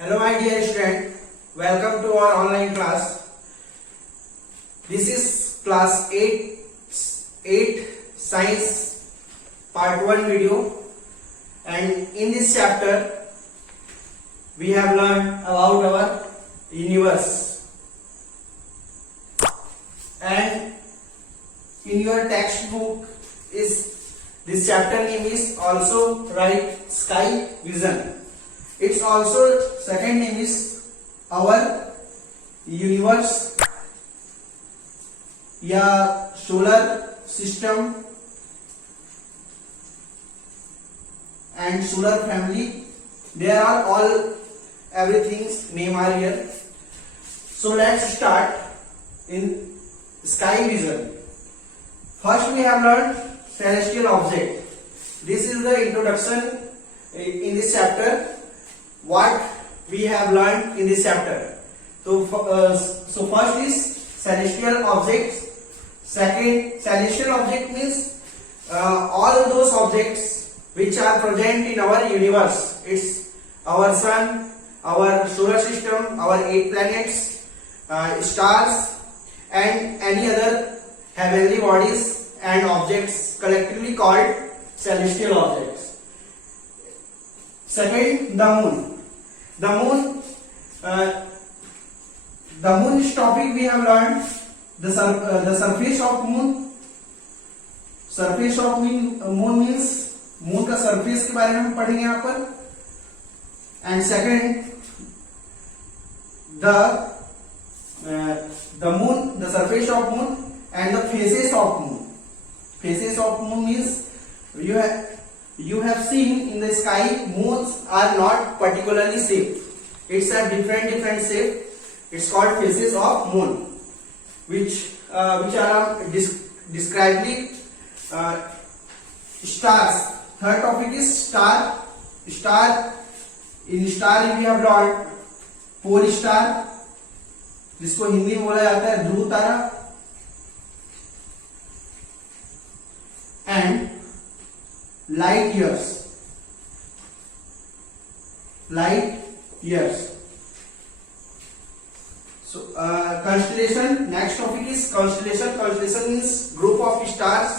Hello my dear student, welcome to our online class. This is class 8 science part 1 video, and in this chapter we have learned about our universe, and in your textbook is this chapter name is also write sky vision. Its also second name is our universe या solar system and solar family. There are all everything's name are here. So let's start in sky vision. First we have learned celestial object. This is the introduction in this chapter. What we have learned in this chapter. So first is celestial objects. Second, celestial object means all those objects which are present in our universe. It's our sun, our solar system, our 8 planets, stars, and any other heavenly bodies and objects collectively called celestial objects. Second, the moon. The moon's topic we have learned the surface of moon. Surface of moon means moon का surface के बारे में हम पढ़ेंगे यहाँ पर. And second, the moon, the surface of moon and the phases of moon. Phases of moon means you have seen in the sky, moons are not particularly shape. It's a different shape. It's called phases of moon, which are described stars. Third topic is star. In star we have learned pole star, जिसको हिंदी में बोला जाता है ध्रुव तारा, and light years. So constellation. Next topic is constellation. Constellation means group of stars.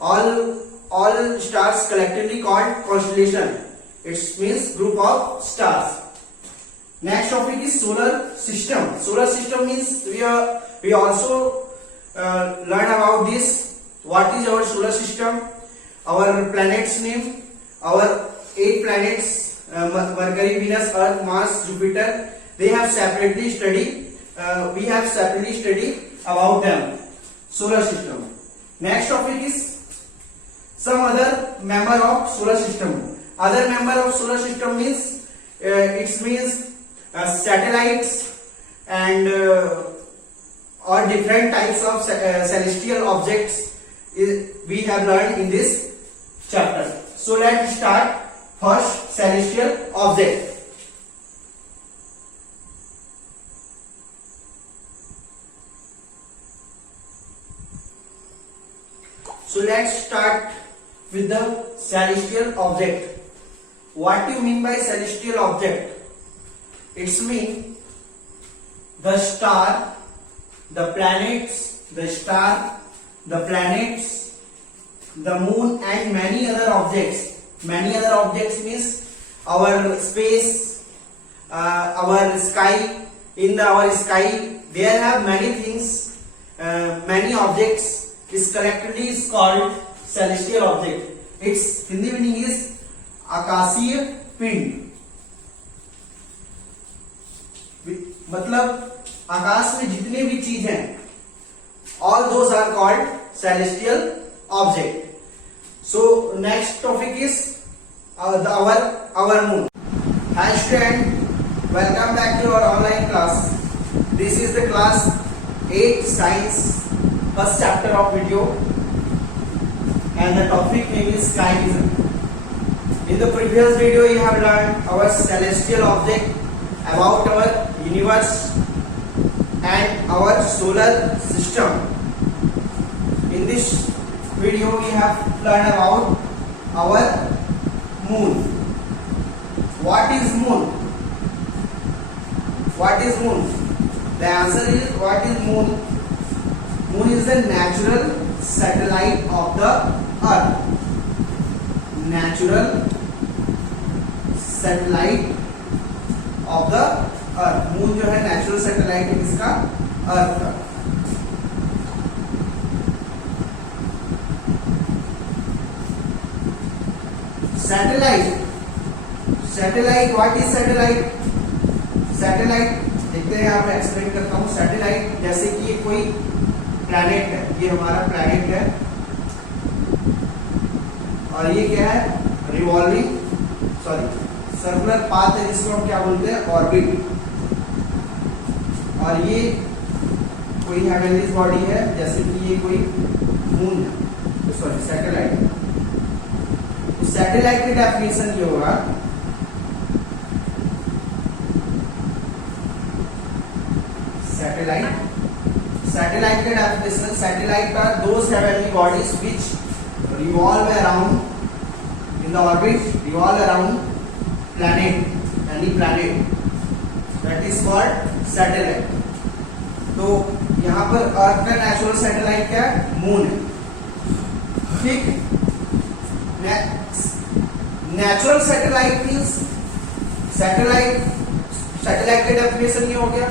All stars collectively called constellation. It means group of stars. Next topic is solar system. Solar system means we also learn about this. What is our solar system? Our planets name. Our 8 planets: Mercury, Venus, Earth, Mars, Jupiter. They have separately studied. We have separately studied about them. Solar system. Next topic is some other member of solar system. Other member of solar system means it means satellites and or different types of celestial objects we have learned in this chapter. So let's start. First, celestial object. So let's start with the celestial object. What do you mean by celestial object? It's mean the star, the planets, the moon, and many other objects. Many other objects means our space, our sky. In our sky, there have many things, many objects. Is collectively is called celestial object. Its Hindi meaning is आकाशीय पिंड. मतलब आकाश में जितने भी चीज हैं, all those are called celestial object. So next topic is our moon. Hi student, welcome back to our online class. This is the class 8 science first chapter of video, and the topic name is sky vision. In the previous video you have learned our celestial object, about our universe and our solar system. In this video we have learned about our moon. What is moon? What is moon? The answer is what is moon? Moon is the natural satellite of the earth. Natural satellite of the earth. Moon जो है natural satellite है किसका? अर्थ का. Satellite. Satellite what is satellite? Satellite देखते हैं, यहाँ पे explain करता हूँ. सैटेलाइट जैसे कि ये कोई प्लैनेट है, ये हमारा प्लैनेट है और ये क्या है? रिवॉल्विंग सर्कुलर पाथ है जिसको हम क्या बोलते हैं? ऑर्बिट. और ये कोई हेवनली बॉडी है जैसे कि ये कोई मून है, सॉरी सैटेलाइट. तो सैटेलाइट की डेफिनेशन ये होगा, Satellite का definition, satellite are those heavenly bodies which revolve around in the orbit, revolve around planet, any planet, that is called satellite. तो यहाँ पर अर्थ का नेचुरल सैटेलाइट क्या है? मून है. ठीक. नेचुरल सैटेलाइट मीन्स सैटेलाइट के डेफिनेशन ये हो गया,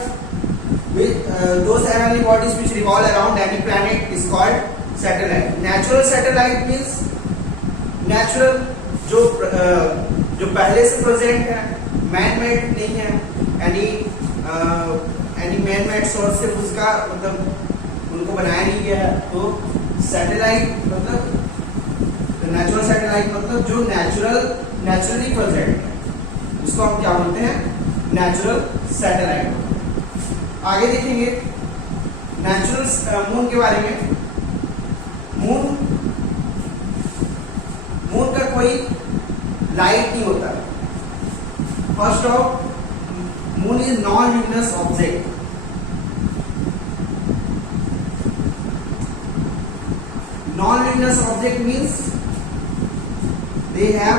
with those heavenly bodies which revolve around any planet is called satellite. Natural satellite means natural जो पहले से प्रेजेंट है, मैन मेड नहीं है, any मैन मेड सोर्स से उसका मतलब उनको बनाया नहीं गया है. तो सैटेलाइट मतलब नेचुरल सैटेलाइट मतलब जो नेचुरली प्रेजेंट है, उसको हम क्या बोलते हैं? Natural satellite. आगे देखेंगे नेचुरल मून के बारे में. मून का कोई लाइट नहीं होता. First of, moon is non luminous object. Non luminous object means they have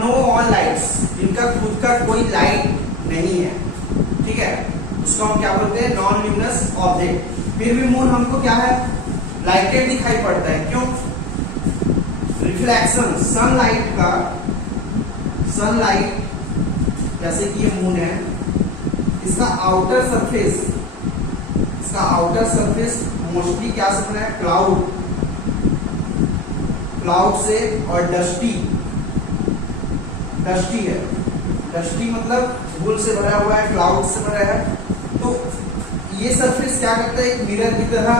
no on lights. इनका खुद का कोई लाइट नहीं है. ठीक है, उसको हम क्या बोलते हैं? Non luminous object. फिर भी मून हमको क्या है? लाइटेड दिखाई पड़ता है. क्यों? रिफ्लेक्शन सनलाइट जैसे कि ये मून है, इसका आउटर सरफेस मोस्टली क्या से बना है? क्लाउड से और डस्टी है. डस्टी मतलब धूल से भरा हुआ है, क्लाउड से भरा है. तो ये सरफेस क्या करता है? एक मिरर की तरह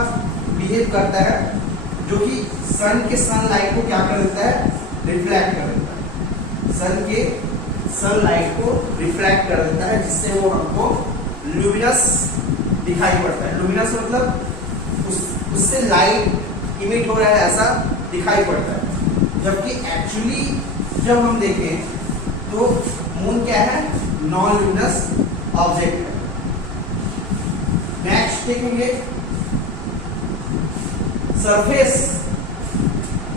बिहेव करता है, जो कि सन के सनलाइट को क्या कर देता है? रिफ्लेक्ट कर देता है. सन के सनलाइट को रिफ्लेक्ट कर देता है, जिससे वो हमको ल्यूमिनस दिखाई पड़ता है. ल्यूमिनस मतलब उससे लाइट इमिट हो रहा है ऐसा दिखाई पड़ता है. जबकि एक्चुअली जब हम देखें तो मून क्या है? नॉन ल्यूमिनस ऑब्जेक्ट है. नेक्स्ट देखेंगे सरफेस.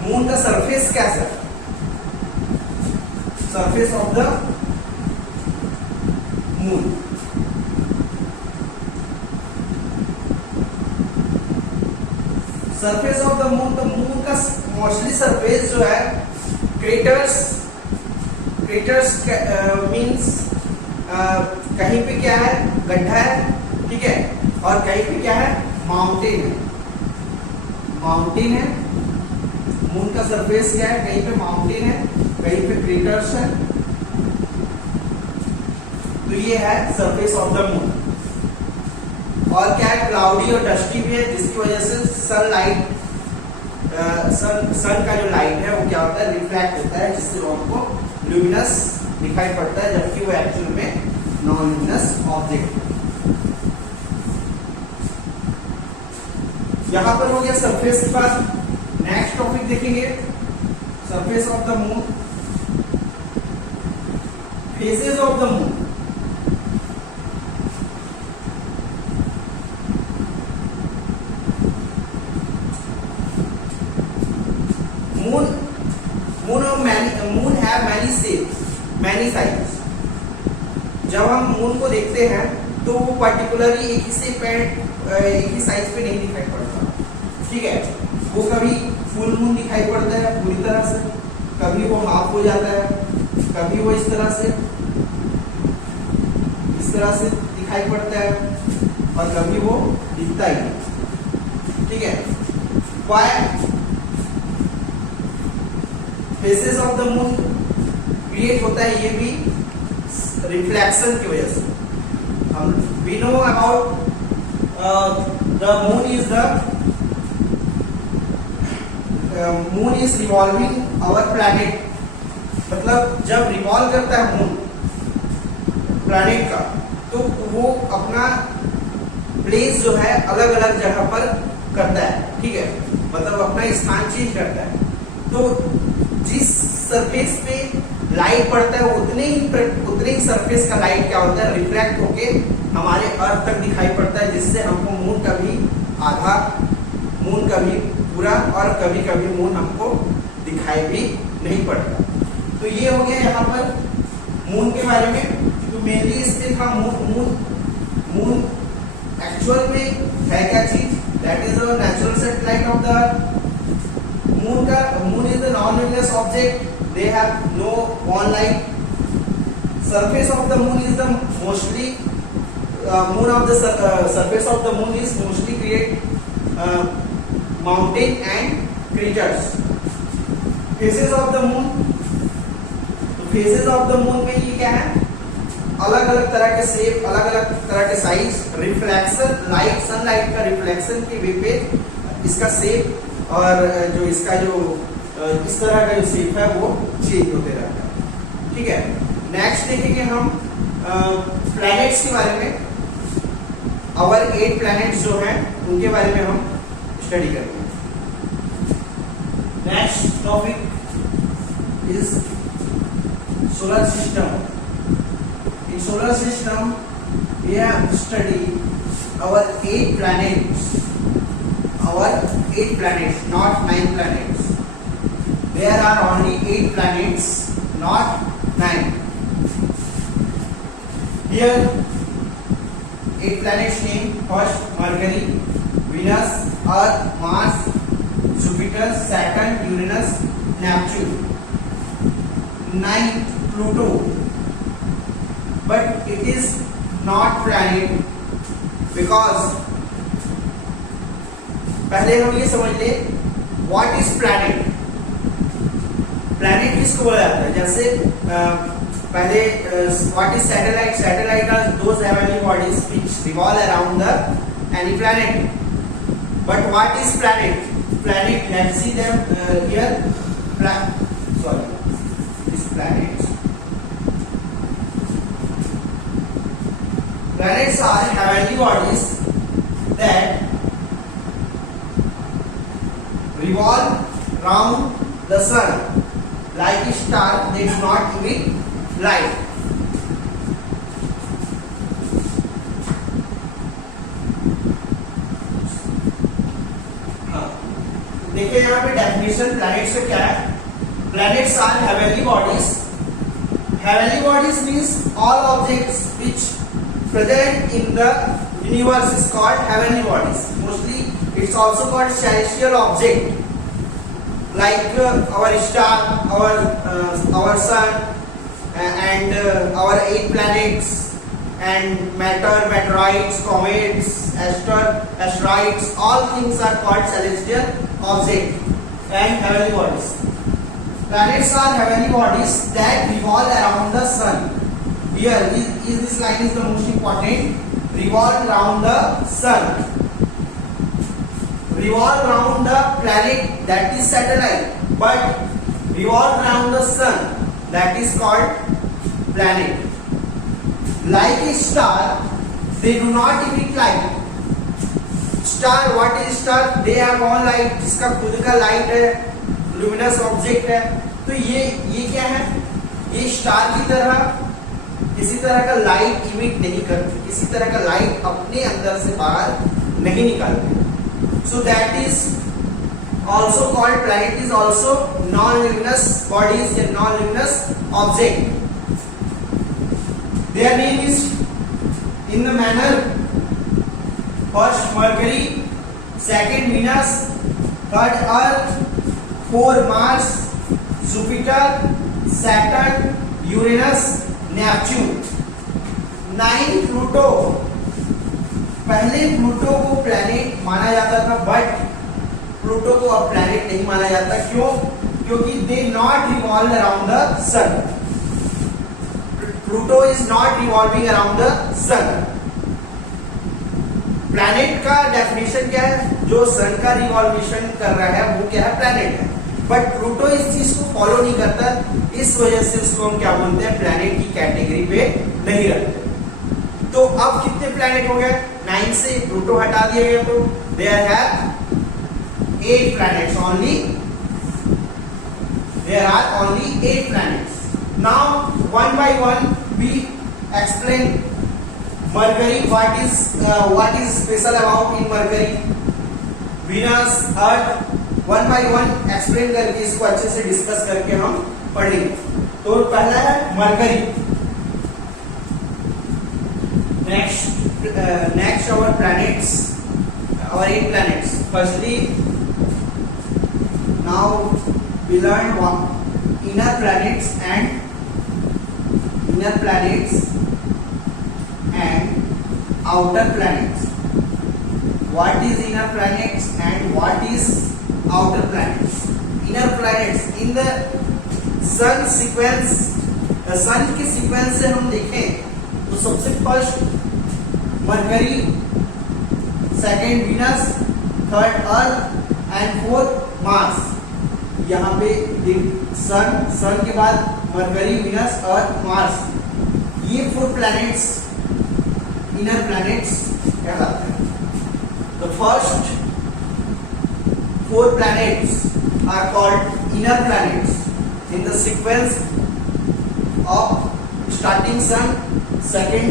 मून का सरफेस कैसा है? Surface of the moon. Surface of the moon, तो मून का मोस्टली सरफेस जो है क्रेटर्स मीन्स कहीं पे क्या है? गड्ढा है. ठीक है, और कहीं पे क्या है? माउंटेन है. मून का सरफेस क्या है? कहीं पे माउंटेन है, कहीं पे क्रेटर्स है. तो ये है सरफेस ऑफ द मून. और क्या है? क्लाउडी और डस्टी भी है, जिसकी वजह से सन का जो लाइट है वो क्या होता है? रिफ्लेक्ट होता है, जिससे वो हमको ल्यूमिनस दिखाई पड़ता है, जबकि वो एक्चुअल में नॉन ल्यूमिनस ऑब्जेक्ट है. यहां पर हो गया सरफेस के बाद. नेक्स्ट टॉपिक देखेंगे surface of the moon. Faces of the moon. Moon को देखते हैं तो वो पर्टिकुलरली एक ही साइज पे नहीं दिखाई पड़ता, ठीक है। वो कभी फुल मून दिखाई पड़ता है पूरी तरह से, कभी वो हाफ हो जाता है, कभी वो इस तरह से दिखाई पड़ता है, और कभी वो दिखता ही नहीं, ठीक है। Why? Phases of the moon create होता है ये भी रिफ्लेक्शन की वजह से। हम we know about the moon is revolving our planet, मतलब जब रिवॉल्व करता है मून प्लैनेट का तो वो अपना प्लेस जो है अलग अलग जगह पर करता है, ठीक है, मतलब अपना स्थान चेंज करता है। तो जिस सरफेस पे लाइट पड़ता है उतने ही सरफेस का लाइट क्या होता है, रिफ्लेक्ट होके हमारे अर्थ तक दिखाई पड़ता है, जिससे हमको मून कभी आधा, मून कभी पूरा, और कभी कभी मून हमको दिखाई भी नहीं पड़ता। तो ये हो गया यहाँ पर मून के बारे में। तो मेनली इसमें था मून एक्चुअल में है क्या चीज, that is a natural satellite of the earth. Moon is a non-luminous object, they have no one light. Surface of the moon is the mostly surface of the moon is mostly create mountain and craters. Phases of the moon, तो phases of the moon में ये क्या है, अलग अलग तरह के shape, अलग अलग तरह के साइज, रिफ्लेक्शन, लाइट, सनलाइट का रिफ्लेक्शन के वे पे इसका शेप और जो इसका जो इस तरह का जो शेप है वो चेंज होते रहता है, ठीक है। नेक्स्ट देखेंगे हम प्लैनेट्स के बारे में। आवर 8 प्लैनेट्स जो हैं उनके बारे में हम स्टडी करेंगे। Next topic is solar system. In solar system we have study our 8 planets, not 9 planets. There are only 8 planets, not 9. Here 8 planets name: first Mercury, Venus, Earth, Mars, Jupiter, Saturn, Uranus, Neptune. 9 Pluto, but it is not planet because पहले हम ये समझ ले what is planet. Planet किसको बोला जाता है, जैसे पहले what is satellite. Satellite are those heavenly bodies which revolve around the any planet, but what is planet. Planet, let's see them here, this planets. Planets are heavenly bodies that revolve round the sun like a star. They do not emit light. देखिए यहाँ पे definition planets का क्या है। Planets are heavenly bodies. Heavenly bodies means all objects which present in the universe is called heavenly bodies. Mostly it's also called celestial object like our star, our sun, and our 8 planets, and matter, meteorites, comets, asteroids. All things are called celestial object and heavenly bodies. Planets are heavenly bodies that revolve around the sun. Here this line is the most important. Revolve around the sun. Revolve around the planet, that is satellite, but revolve around the sun, that is called planet. Like a star, they do not emit light. Star, what is star? They have own light, जिसका खुद का light है, luminous object है। तो ये क्या है, ये स्टार की तरह किसी तरह का लाइट इमिट नहीं करती, किसी तरह का लाइट अपने अंदर से बाहर नहीं निकालती। So that is also called, planet is also non luminous bodies या non luminous object. Their name is in the manner: first Mercury, second Venus, third Earth, fourth Mars, Jupiter, Saturn, Uranus, Neptune, 9 Pluto। पहले Pluto को planet माना जाता था, but Pluto को अब planet नहीं माना जाता। क्यों? क्योंकि they not revolve around the sun. Pluto is not revolving around the sun. Planet का डेफिनेशन क्या है? जो सन का रिवॉल्वेशन कर रहा है वो क्या है? प्लैनेट है। बट प्लूटो इस चीज को फॉलो नहीं करता, इस वजह से उसको हम क्या बोलते हैं? प्लैनेट की कैटेगरी पे नहीं रखते। तो अब कितने प्लैनेट हो गए? 9 से प्लूटो हटा दिया गया, तो there have 8 planets only. There are only 8 planets. Now one by one we explain Mercury. What is special about in Mercury, Venus, Earth? One by one explain करके इसको अच्छे से डिस्कस करके हम पढ़ेंगे। तो पहला है mercury. Next our planets, our 8 planets. Firstly, now we learn inner planets and outer planets. What is inner planets and what is outer planets? Inner planets in the sun sequence, the sun के sequence से हम देखें तो सबसे first mercury, second Venus, third earth and fourth Mars. यहाँ पे सन के बाद मरकरी, वीनस, अर्थ, मार्स, ये 4 प्लैनेट्स इनर प्लैनेट्स कहलाते हैं। The first 4 planets are called inner planets in the sequence of starting sun, second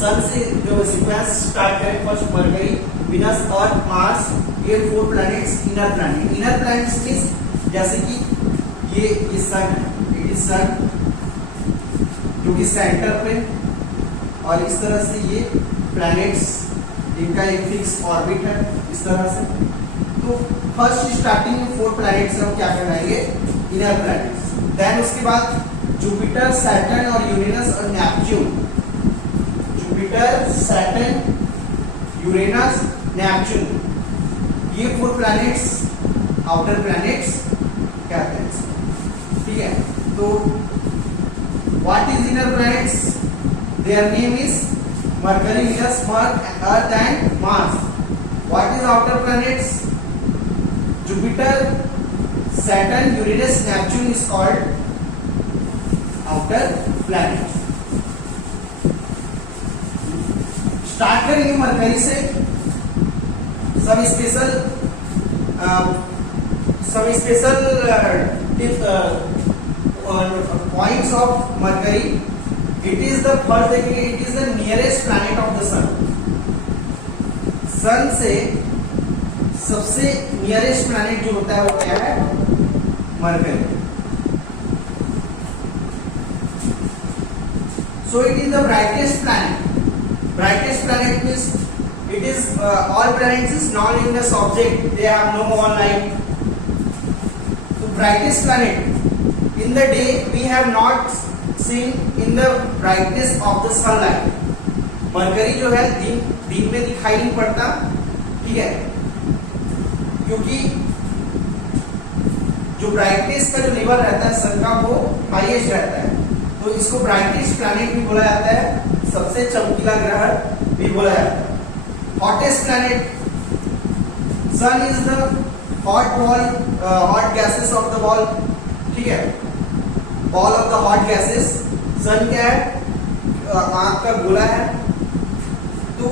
sun से जो सीक्वेंस स्टार्ट करें, फर्स्ट मरकरी, विनस, अर्थ, मार्स, ये 4 planets inner planet. Inner planets means जैसे कि ये सन है, इट इज सन जो कि सेंटर पे, और इस तरह से ये प्लैनेट्स इनका एक फिक्स ऑर्बिट है इस तरह से। तो फर्स्ट स्टार्टिंग में 4 प्लैनेट्स हम क्या कहलाएंगे? Inner planets. देन उसके बाद जुपिटर, सैटर्न और यूरेनस और Neptune. Jupiter, Saturn, Uranus, Neptune, ये 4 प्लैनेट्स आउटर प्लैनेट्स कहते हैं। ठीक है, तो what is inner planets? Their name is Mercury, Venus, Earth and Mars. What is outer planets? Jupiter, Saturn, Uranus, Neptune is called outer planets. Start करेंगे Mercury से। सब special points of Mercury. It is the first, देखेंगे, it is the nearest planet of the sun. Sun से सबसे nearest planet जो होता है वो क्या है? Mercury. So it is the brightest planet. Brightest planet means it is all planets is non luminous object, they have no own light. तो brightest planet in the day we have not seen in the brightness of the sunlight. Mercury जो है दिन में दिखाई नहीं पड़ता, ठीक है, क्योंकि जो ब्राइटनेस का जो लेवल रहता है सन का वो हाईएस्ट रहता है। तो इसको ब्राइटेस्ट प्लैनेट भी बोला जाता है, सबसे चमकीला ग्रह भी बोला जाता है। Hottest planet, sun is the hot gases of the ball. ठीक है, ball of the hot gases. Sun क्या है? आंख का गोला है। तो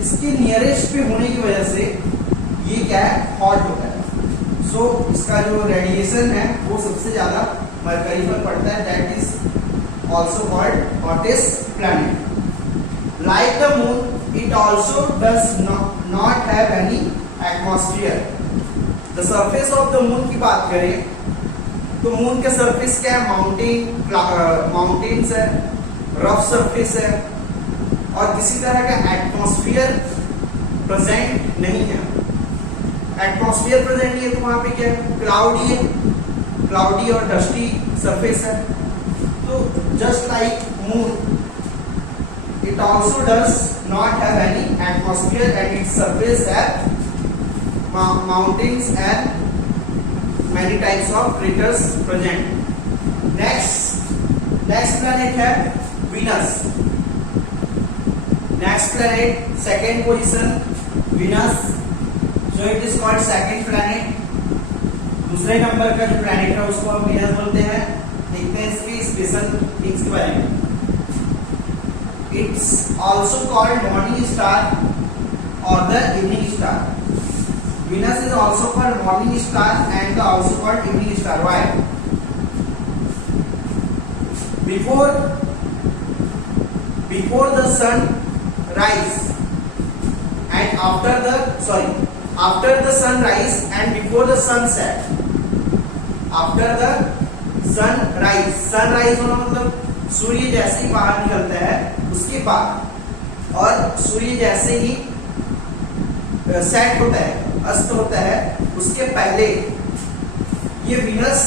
इसके नियरेस्ट पे होने की वजह से ये क्या है? हॉट होता है। सो इसका जो रेडिएशन है वो सबसे ज्यादा मरकरी पर पड़ता है। That is also called hottest planet. Like the moon it also does not have any atmosphere. The surface of the moon की बात करें तो मून के सरफेस क्या है? माउंटेन्स है, रफ सरफेस है और किसी तरह का एटमॉस्फेयर प्रेजेंट नहीं है। एटमॉस्फेयर प्रेजेंट नहीं है तो वहां पे क्या है, क्लाउडी है, क्लाउडी और डस्टी सरफेस है। तो just like moon, it also does not have any atmosphere and its surface have mountains and many types of craters present. Next planet है Venus. Next planet, second position, Venus. So it is called second planet. दूसरे number का जो planet है उसको हम Venus बोलते हैं। देखते हैं इसकी स्पेशल थिंग्स के बारे में। It's also called morning star or the evening star. Venus is also called morning star and also called evening star. Why? Before the sun rise and after the sunrise and before the sunset. After the sunrise, sunrise होना मतलब सूर्य जैसे ही बाहर निकलता है उसके बाद, और सूर्य जैसे ही सेट होता है, अस्त होता है, उसके पहले ये वीनस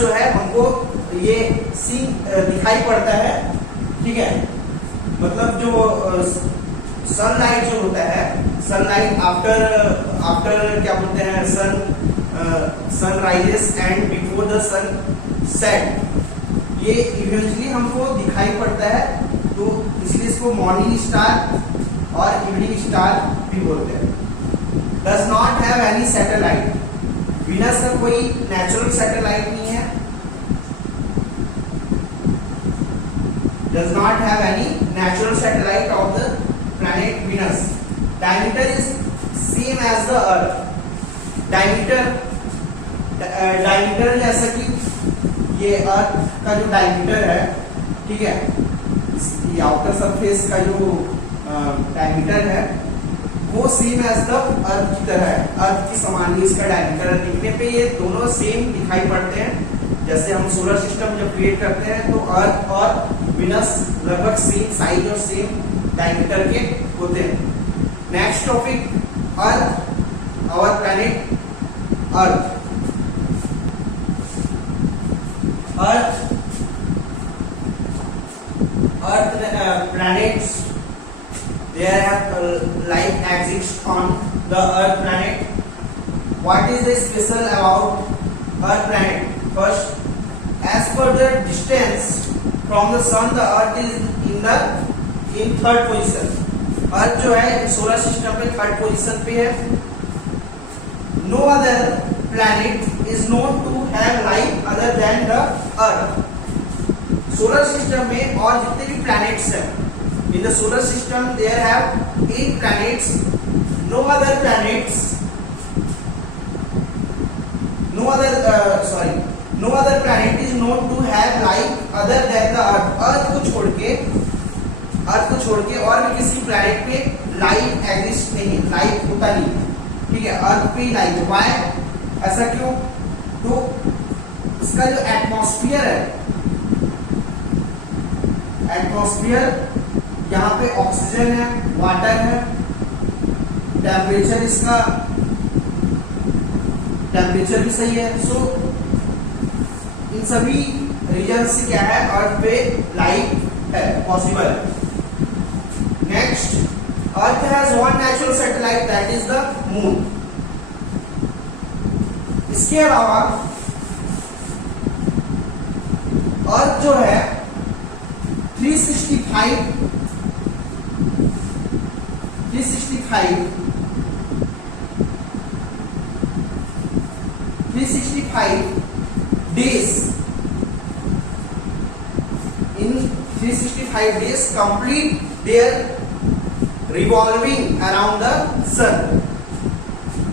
जो है हमको ये सीन दिखाई पड़ता है। ठीक है, मतलब जो सनलाइट जो होता है, सनलाइट आफ्टर क्या बोलते हैं, sun rises and before the sun set, ये इवेंचुअली हमको दिखाई पड़ता है। तो इसलिए इसको मॉर्निंग स्टार और इवनिंग स्टार भी बोलते हैं। Does not have any satellite, Venus का कोई नेचुरल सैटेलाइट नहीं है। Does not have any natural satellite of the planet Venus. Diameter is same as the earth. Diameter जैसा कि ये अर्थ का जो डायमीटर है, ठीक है, ये आउटर सरफेस का जो डायमीटर है वो सेम एज द अर्थ की तरह है, अर्थ की समान ही इसका डायमीटर है। दिखने पे ये दोनों सेम दिखाई पड़ते हैं। जैसे हम सोलर सिस्टम जब क्रिएट करते हैं तो अर्थ और वीनस लगभग सेम साइज और सेम डायमीटर के होते हैं। Next topic, earth, our planet earth. Planets, there have life exists on the Earth planet. What is the special about Earth planet? First, as per the distance from the sun, the Earth is in third position. Earth जो है solar system में third position पे है। No other planet is known to have life other than the Earth. Solar system में और जितने भी planets हैं, in the solar system there have 8 planets. No other planet is known to have life other than the Earth. Earth को छोड़ के और भी किसी प्लैनेट पे लाइफ एग्जिस्ट नहीं, लाइफ होता नहीं। ठीक है, अर्थ पे ही लाइफ। व्हाई, ऐसा क्यों? तो इसका जो एटमॉस्फेयर है, एटमॉस्फेयर, यहाँ पे ऑक्सीजन है, वाटर है, टेम्परेचर इसका टेम्परेचर भी सही है। सो इन सभी रीजन से क्या है, अर्थ पे लाइफ है, पॉसिबल है। Next, earth has one natural satellite that is the moon. इसके अलावा अर्थ जो है 365 days, in 365 days complete their revolving around the sun।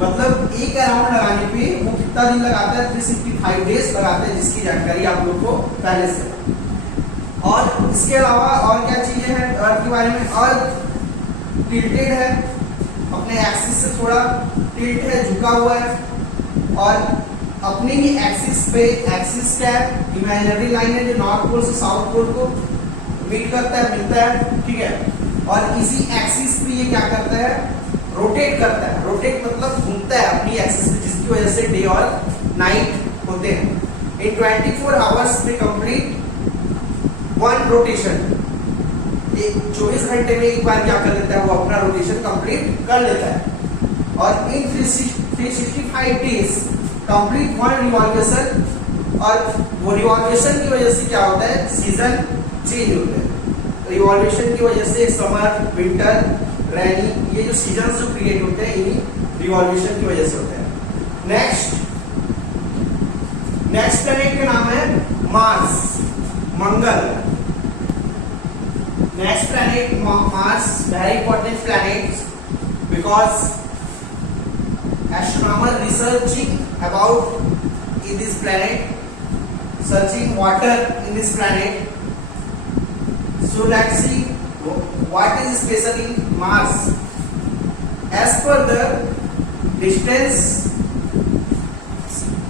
मतलब एक अराउंड लगाने पे वो कितना दिन लगाता है? 365 डेज लगाता है, जिसकी जानकारी आप लोग को पहले से। और इसके अलावा और क्या चीजें हैं अर्थ के बारे में? अर्थ टिल्टेड है, अपने एक्सिस से थोड़ा टिल्ट है, झुका हुआ है, और अपने ही एक्सिस पे, एक्सिस क्या है, इमेजिनरी लाइन है जो नॉर्थ पोल से साउथ पोल को मीट करता है, मिलता है, ठीक है। और इसी एक्सिस पे ये क्या करता है, रोटेट करता है। रोटेट मतलब घूमता है अपनी एक्सिस पे, जिसकी वजह से डे और नाइट होते हैं। इन 24 आवर्स में कंप्लीट वन रोटेशन, 24 घंटे में एक बार क्या कर लेता है, वो अपना रोटेशन कंप्लीट कर लेता है। और इन 365 डेज कंप्लीट वन रिवॉल्यूशन, और वो रिवॉल्यूशन की वजह से क्या होता है, सीजन चेंज होते हैं। रिवॉल्यूशन की वजह से समर, विंटर, रेनी, ये जो सीजन जो क्रिएट होते हैं इन्हीं रिवॉल्यूशन की वजह से होते हैं। नेक्स्ट प्लैनेट का नाम है Mars, Mangal. Next planet, Mars, very important planet because astronomers researching about in this planet, searching water in this planet. So let's see what is special in Mars. As per the distance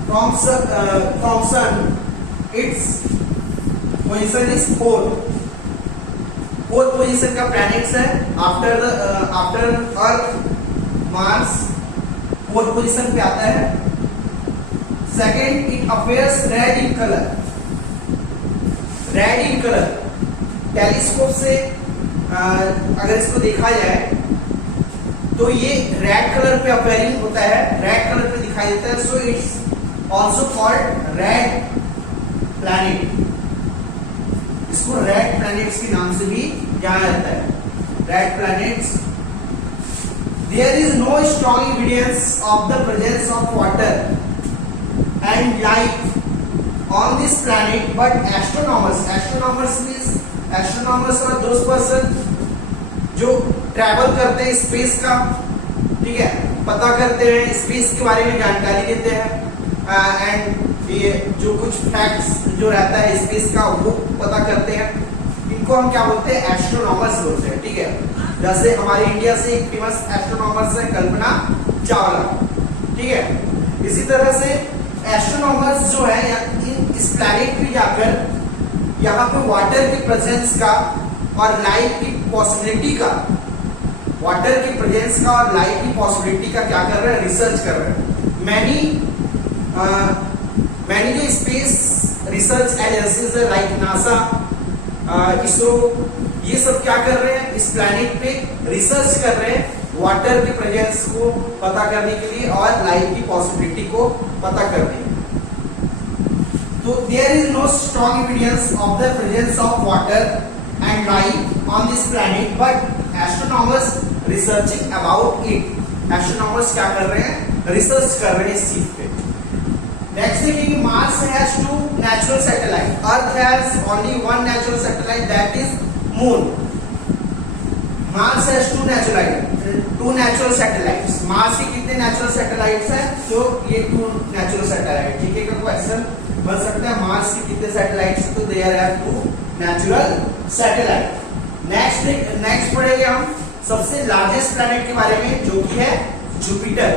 from Sun, its position is 4th position का planets है after अर्थ। Mars 4th position पे आता है। Second, it appears red in colour. Red in colour telescope से अगर इसको देखा जाए तो ये रेड कलर पे अपियरिंग होता है, रेड कलर पे दिखाई देता है। So it's also called red planet. इसको रेड प्लैनेट्स के नाम से भी जाना जाता है, red planets. There is no strong evidence of the presence of water and life on this planet, but astronomers और दोज पर्सन जो ट्रैवल करते हैं स्पेस का, ठीक है, पता करते हैं स्पेस के बारे में, जानकारी देते हैं एंड ये जो कुछ फैक्ट्स जो रहता है स्पेस का वो पता करते हैं, इनको हम क्या बोलते हैं, एस्ट्रोनॉमर्स बोलते हैं, ठीक है। जैसे हमारे इंडिया से एक फेमस एस्ट्रोनॉमर्स है कल्पना चावला, ठीक है। इसी तरह से एस्ट्रोनॉमर्स जो है इस प्लैनेट पे जाकर यहाँ पे वाटर की प्रेजेंस का और लाइफ की पॉसिबिलिटी का, वाटर की प्रेजेंस का और लाइफ की पॉसिबिलिटी का क्या कर रहे हैं, रिसर्च कर रहे हैं। मैंने जो स्पेस रिसर्च एजेंसीज है लाइक नासा, इसरो, ये सब क्या कर रहे हैं, इस प्लैनेट पे रिसर्च कर रहे हैं वाटर की प्रेजेंस को पता करने के लिए और लाइफ की पॉसिबिलिटी को पता करने के लिए। तो there is no strong evidence of the presence of water and life on this planet, but astronomers researching about it. Astronomers क्या कर रहे हैं, रिसर्च कर रहे हैं इस चीज पे। Next thing, Mars has 2 natural satellites. Earth has only 1 natural satellite, that is Moon. Mars has 2 natural satellites. Mars के कितने natural satellites हैं? तो ये 2 natural satellites. ठीक है, का क्वेश्चन बन सकता है, Mars के कितने satellites? तो there are 2 natural satellites. Next पढ़ेंगे हम सबसे लार्जेस्ट प्लैनेट के बारे में, जो कि है जुपिटर।